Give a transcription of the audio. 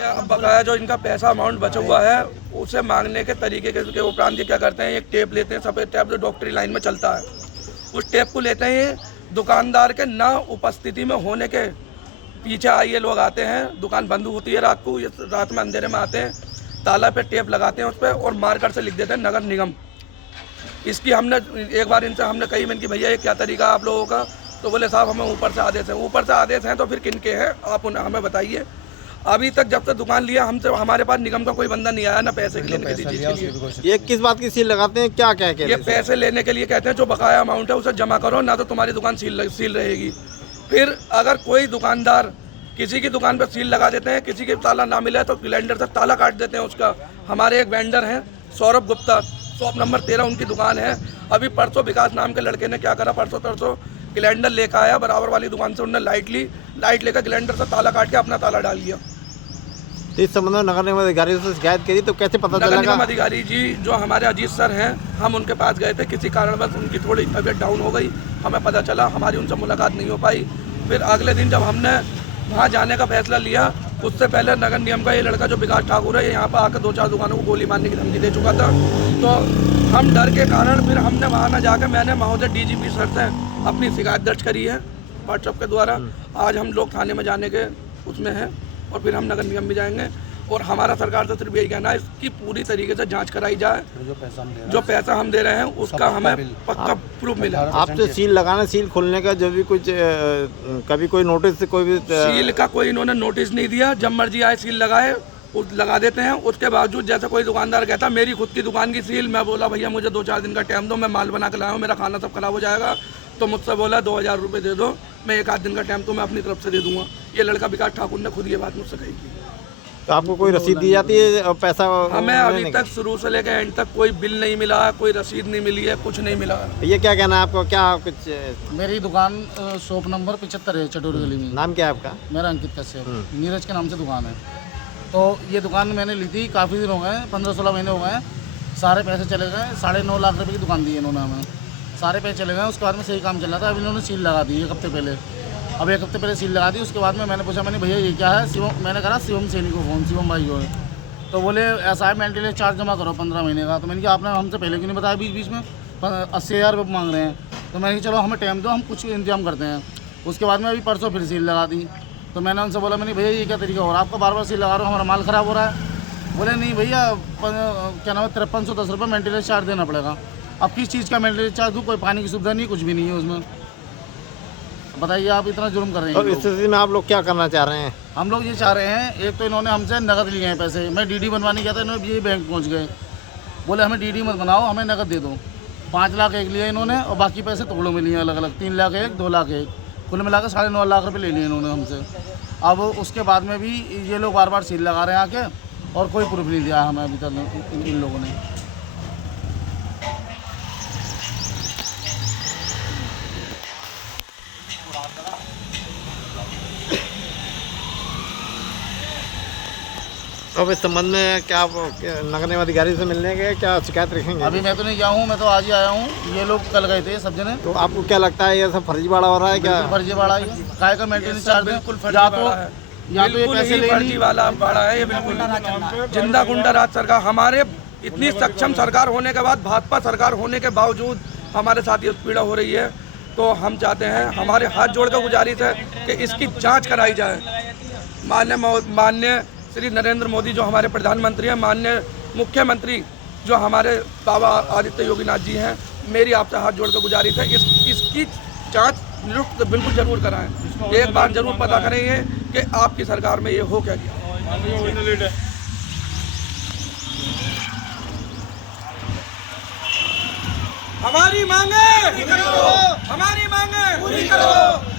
अब बकाया जो इनका पैसा अमाउंट बचा हुआ है उसे मांगने के तरीके के उपरांत ये क्या करते हैं, एक टेप लेते हैं, सफ़ेद टेप जो डॉक्टरी लाइन में चलता है, उस टेप को लेते हैं। दुकानदार के ना उपस्थिति में होने के पीछे आइए लोग आते हैं, दुकान बंद होती है रात को, रात में अंधेरे में आते हैं, ताला पे टेप लगाते हैं उस पर और मार्कर से लिख देते हैं नगर निगम। इसकी हमने एक बार इनसे हमने कही मैंने कि भैया ये क्या तरीका आप लोगों का, तो बोले साहब हमें ऊपर से आदेश है। ऊपर से आदेश हैं तो फिर किनके हैं आप उन्हें हमें बताइए। अभी तक जब तक दुकान लिया हमसे हमारे पास निगम का कोई बंदा नहीं आया, ना पैसे के लिए किसी चीज़ के लिए। ये किस बात की सील लगाते हैं, क्या क्या ये पैसे लेने के लिए कहते हैं, जो बकाया अमाउंट है उसे जमा करो ना तो तुम्हारी दुकान सील रहेगी। फिर अगर कोई दुकानदार किसी की दुकान पर सील लगा देते हैं, किसी के ताला ना मिले तो ग्राइंडर से ताला काट देते हैं उसका। हमारे एक वेंडर हैं सौरभ गुप्ता, शॉप नंबर 13 उनकी दुकान है। अभी परसों विकास नाम के लड़के ने क्या करा, परसों तरसों ग्राइंडर लेकर आया बराबर वाली दुकान से, उन्होंने लाइट लेकर ग्राइंडर से ताला काट के अपना ताला डाल दिया। इस संबंध में नगर निगम अधिकारी से शिकायत करी तो कैसे पता चला? नगर निगम अधिकारी जी जो हमारे अजीत सर हैं, हम उनके पास गए थे, किसी कारणवश उनकी थोड़ी तबीयत डाउन हो गई, हमें पता चला, हमारी उनसे मुलाकात नहीं हो पाई। फिर अगले दिन जब हमने वहाँ जाने का फैसला लिया, उससे पहले नगर निगम का ये लड़का जो विकास ठाकुर है, यहाँ पर आकर 2-4 दुकानों को गोली मारने की धमकी दे चुका था। तो हम डर के कारण फिर हमने वहाँ न जाकर मैंने महोदय DGP सर से अपनी शिकायत दर्ज करी है व्हाट्सएप के द्वारा। आज हम लोग थाने में जाने के उसमें हैं और फिर हम नगर निगम में जाएंगे। और हमारा सरकार से सिर्फ यही कहना है, इसकी पूरी तरीके से जांच कराई जाए, जो पैसा हम दे रहे हैं उसका हमें पक्का प्रूफ मिला। आपसे सील लगाना, सील खोलने का जो भी कुछ कभी कोई नोटिस, कोई भी सील का कोई इन्होंने नोटिस नहीं दिया, जब मर्जी आए सील लगाए लगा देते हैं। उसके बावजूद जैसे कोई दुकानदार कहता मेरी खुद की दुकान की सील, मैं बोला भैया मुझे 2-4 दिन का टाइम दो, मैं माल बना के लाया हूँ, मेरा खाना सब खराब हो जाएगा। तो मुझसे बोला 2000 रुपये दे दो, मैं 1 आध दिन का टाइम तो मैं अपनी तरफ से दे दूंगा। ये लड़का विकास ठाकुर ने खुद ये बात मुझसे कही थी। तो आपको कोई रसीद दी जाती है पैसा? हमें अभी तक शुरू से लेकर एंड तक कोई बिल नहीं मिला, कोई रसीद नहीं मिली है, कुछ नहीं मिला। ये क्या कहना है आपको, क्या कुछ? मेरी दुकान शॉप नंबर 75 है, चटोरी गली में। नाम क्या है आपका? मेरा अंकित कश्यप, नीरज के नाम से दुकान है। तो ये दुकान मैंने ली थी, काफ़ी दिन हो गए, 15-16 महीने हो गए। सारे पैसे चले गए, 9.5 लाख रुपए की दुकान दी इन्होंने हमें, सारे पैसे चले गए। उसके बाद में सही काम चल रहा था, अब इन्होंने सील लगा दी 1 हफ्ते पहले। अब 1 हफ्ते पहले सील लगा दी। उसके बाद में मैंने पूछा, मैंने भैया ये क्या है? शिवम, मैंने कहा शिवम सैनी को फ़ोन, शिवम भाई को है। तो बोले ऐसा है, मेंटेनेंस चार्ज जमा करो 15 महीने का। तो मैंने कहा आपने हमसे पहले क्यों नहीं बताया? बीच में 80,000 रुपये मांग रहे हैं। तो मैंने कहा चलो हमें टाइम दो, हम कुछ इंतजाम करते हैं। उसके बाद में अभी परसों फिर सील लगा दी। तो मैंने उनसे बोला, मैंने भैया ये क्या तरीका हो रहा है आपका, बार बार सील लगा रहे हो, हमारा माल ख़राब हो रहा है। बोले नहीं भैया क्या नाम है, 5310 रुपये मेंटेनेंस चार्ज देना पड़ेगा। अब किस चीज़ का मेंटेनेंस चार्ज दूँ? कोई पानी की सुविधा नहीं, कुछ भी नहीं है उसमें। बताइए आप इतना जुर्म कर रहे हैं। और इस स्थिति में आप लोग क्या करना चाह रहे हैं? हम लोग ये चाह रहे हैं, एक तो इन्होंने हमसे नकद लिए हैं पैसे, मैं DD बनवाने गया था, इन्होंने ये बैंक पहुंच गए, बोले हमें DD मत बनाओ, हमें नकद दे दो। 5 लाख एक लिए इन्होंने और बाकी पैसे टुकड़ों में लिए अलग अलग, 3 लाख एक, 2 लाख एक, कुल मिलाकर 9.5 लाख रुपये ले लिए इन्होंने हमसे। अब उसके बाद में भी ये लोग बार बार सील लगा रहे हैं आके, और कोई प्रूफ नहीं दिया हमें अभी तक इन लोगों ने। अब इस संबंध में क्या आप नगर निगम अधिकारी से मिलने गए, क्या शिकायत रखेंगे? अभी मैं तो नहीं गया हूँ, मैं तो आज ही आया हूँ। ये लोग कल गए थे सब जने। तो आपको क्या लगता है ये सब फर्जीवाड़ा हो रहा है क्या? फर्जीवाड़ा है, काय का मेंटेनेंस चार्ज बिल्कुल या तो ये पैसे फर्जी वाला बाड़ा है, ये बिल्कुल जिंदा गुंडा राज सरकार। हमारे इतनी सक्षम सरकार होने के बाद, भाजपा सरकार होने के बावजूद हमारे साथ ये पीड़ा हो रही है। तो हम चाहते हैं, हमारे हाथ जोड़ कर गुजारिश है कि इसकी जांच कराई जाए। माननीय श्री नरेंद्र मोदी जो हमारे प्रधानमंत्री हैं, माननीय मुख्यमंत्री जो हमारे बाबा आदित्य योगीनाथ जी हैं, मेरी आपसे हाथ जोड़ कर गुजारिश है, इसकी जांच बिल्कुल जरूर कराएं। एक बार जरूर पता करेंगे कि आपकी सरकार में ये हो क्या गया। हमारी मांगे पूरी करो, हमारी मांगे पूरी करो।